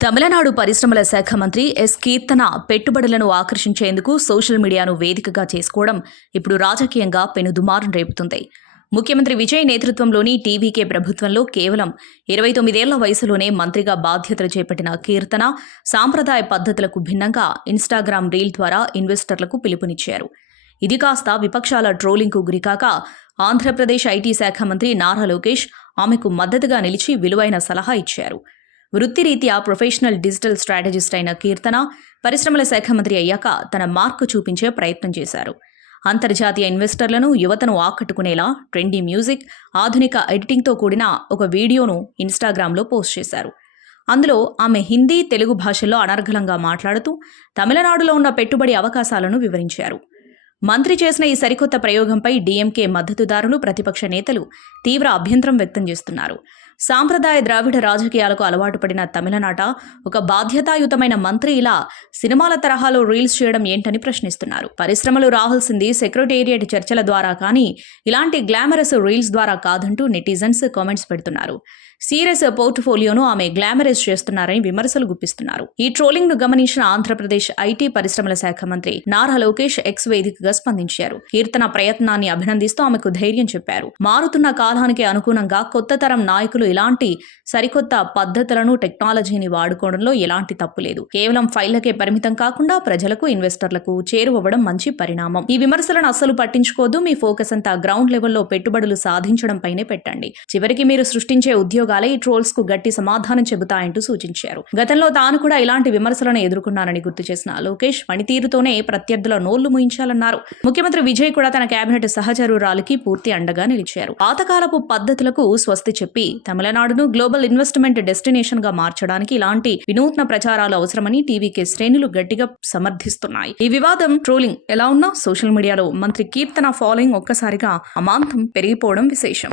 తమిళనాడు పరిశ్రమల శాఖ మంత్రి ఎస్ కీర్తన పెట్టుబడులను ఆకర్షించేందుకు సోషల్ మీడియాను వేదికగా చేసుకోవడం ఇప్పుడు రాజకీయంగా పెనుదుమారం రేపుతుంది. ముఖ్యమంత్రి విజయ్ నేతృత్వంలోని టీవీకే ప్రభుత్వంలో కేవలం 29 ఏళ్ల వయసులోనే మంత్రిగా బాధ్యతలు చేపట్టిన కీర్తన సాంప్రదాయ పద్ధతులకు భిన్నంగా ఇన్స్టాగ్రామ్ రీల్ ద్వారా ఇన్వెస్టర్లకు పిలుపునిచ్చారు. ఇది కాస్త విపక్షాల ట్రోలింగ్కు గురికాక ఆంధ్రప్రదేశ్ ఐటీ శాఖ మంత్రి నారా లోకేష్ ఆమెకు మద్దతుగా నిలిచి విలువైన సలహా ఇచ్చారు. వృత్తిరీత్యా ప్రొఫెషనల్ డిజిటల్ స్ట్రాటజిస్ట్ అయిన కీర్తన పరిశ్రమల శాఖ మంత్రి అయ్యాక తన మార్కు చూపించే ప్రయత్నం చేశారు. అంతర్జాతీయ ఇన్వెస్టర్లను, యువతను ఆకట్టుకునేలా ట్రెండీ మ్యూజిక్, ఆధునిక ఎడిటింగ్తో కూడిన ఒక వీడియోను ఇన్స్టాగ్రామ్లో పోస్ట్ చేశారు. అందులో ఆమె హిందీ, తెలుగు భాషల్లో అనర్గళంగా మాట్లాడుతూ తమిళనాడులో ఉన్న పెట్టుబడి అవకాశాలను వివరించారు. మంత్రి చేసిన ఈ సరికొత్త ప్రయోగంపై డీఎంకే మద్దతుదారులు, ప్రతిపక్ష నేతలు తీవ్ర అభ్యంతరం వ్యక్తం చేస్తున్నారు. సాంప్రదాయ ద్రావిడ రాజకీయాలకు అలవాటు పడిన తమిళనాట ఒక బాధ్యతాయుతమైన మంత్రి ఇలా సినిమాల తరహాలో రీల్స్ చేయడం ఏంటని ప్రశ్నిస్తున్నారు. పరిశ్రమలు రావాల్సింది సెక్రటేరియట్ చర్చల ద్వారా కానీ ఇలాంటి గ్లామరస్ రీల్స్ ద్వారా కాదంటూ నెటిజన్స్ కామెంట్స్ పెడుతున్నారు. సీరియస్ పోర్ట్ఫోలియోను ఆమె గ్లామరైజ్ చేస్తున్నారని విమర్శలు గుప్పిస్తున్నారు. ఈ ట్రోలింగ్ ను గమనించిన ఆంధ్రప్రదేశ్ ఐటీ పరిశ్రమల శాఖ మంత్రి నారా లోకేష్ ఎక్స్ వేదికగా స్పందించారు. కీర్తన ప్రయత్నాన్ని అభినందిస్తూ ఆమెకు ధైర్యం చెప్పారు. మారుతున్న కాలానికి అనుగుణంగా కొత్త తరం నాయకులు ఇలాంటి సరికొత్త పద్ధతులను, టెక్నాలజీని వాడుకోవడంలో ఎలాంటి తప్పు లేదు. కేవలం ఫైళ్లకే పరిమితం కాకుండా ప్రజలకు, ఇన్వెస్టర్లకు చేరువవ్వడం మంచి పరిణామం. ఈ విమర్శలను అస్సలు పట్టించుకోవద్దు. మీ ఫోకస్ అంతా గ్రౌండ్ లెవెల్లో పెట్టుబడులు సాధించడం పైనే పెట్టండి. చివరికి మీరు సృష్టించే ఉద్యోగాలే ఈ ట్రోల్స్ కు గట్టి సమాధానం చెబుతాయంటూ సూచించారు. గతంలో తాను కూడా ఇలాంటి విమర్శలను ఎదుర్కొన్నానని గుర్తు చేసిన లోకేష్ పనితీరుతోనే ప్రత్యర్థుల నోళ్లు మూయించాలన్నారు. ముఖ్యమంత్రి విజయ్ కూడా తన కేబినెట్ సహచరురాలికి పూర్తి అండగా నిలిచారు. పాతకాలపు పద్ధతులకు స్వస్తి చెప్పి తమిళనాడును గ్లోబల్ ఇన్వెస్ట్మెంట్ డెస్టినేషన్ గా మార్చడానికి ఇలాంటి వినూత్న ప్రచారాలు అవసరమని టీవీకే శ్రేణులు గట్టిగా సమర్థిస్తున్నాయి. ఈ వివాదం, ట్రోలింగ్ ఎలా ఉన్నా సోషల్ మీడియాలో మంత్రి కీర్తన ఫాలోయింగ్ ఒక్కసారిగా అమాంతం పెరిగిపోవడం విశేషం.